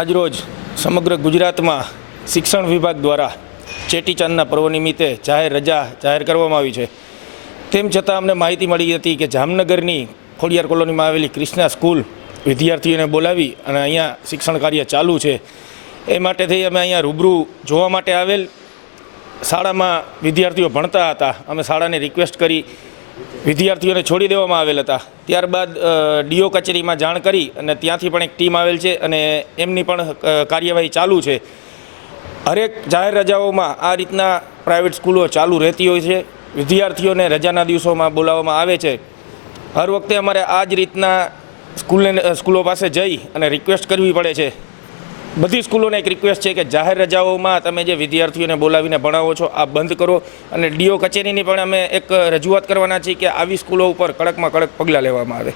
આજરોજ સમગ્ર ગુજરાતમાં શિક્ષણ વિભાગ દ્વારા ચેટીચાંદના પર્વ નિમિત્તે જાહેર રજા જાહેર કરવામાં આવી છે। તેમ છતાં અમને માહિતી મળી હતી કે જામનગરની ખોડિયાર કોલોનીમાં આવેલી ક્રિષ્ના સ્કૂલ વિદ્યાર્થીઓને બોલાવી અને અહીંયા શિક્ષણ કાર્ય ચાલુ છે। એ માટે થઈ અમે અહીંયા રૂબરૂ જોવા માટે આવેલ। શાળામાં વિદ્યાર્થીઓ ભણતા હતા। અમે શાળાને રિક્વેસ્ટ કરી વિદ્યાર્થીઓને છોડી દેવામાં આવેલ હતા। ત્યારબાદ ડીઓ કચેરીમાં જાણ કરી અને ત્યાંથી પણ એક ટીમ આવેલ છે અને એમની પણ કાર્યવાહી ચાલુ છે। હરેક જાહેર રજાઓમાં આ રીતના પ્રાઇવેટ સ્કૂલો ચાલુ રહેતી હોય છે। વિદ્યાર્થીઓને રજાના દિવસોમાં બોલાવવામાં આવે છે। હર વખતે અમારે આ જ રીતના સ્કૂલો પાસે જઈ અને રિક્વેસ્ટ કરવી પડે છે। બધી સ્કૂલોને એક રિક્વેસ્ટ છે કે જાહેર રજાઓમાં તમે જે વિદ્યાર્થીઓને બોલાવીને ભણાવો છો આ બંધ કરો અને ડીઓ કચેરીની પણ અમે એક રજૂઆત કરવાના છીએ કે આવી સ્કૂલો ઉપર કડકમાં કડક પગલાં લેવામાં આવે।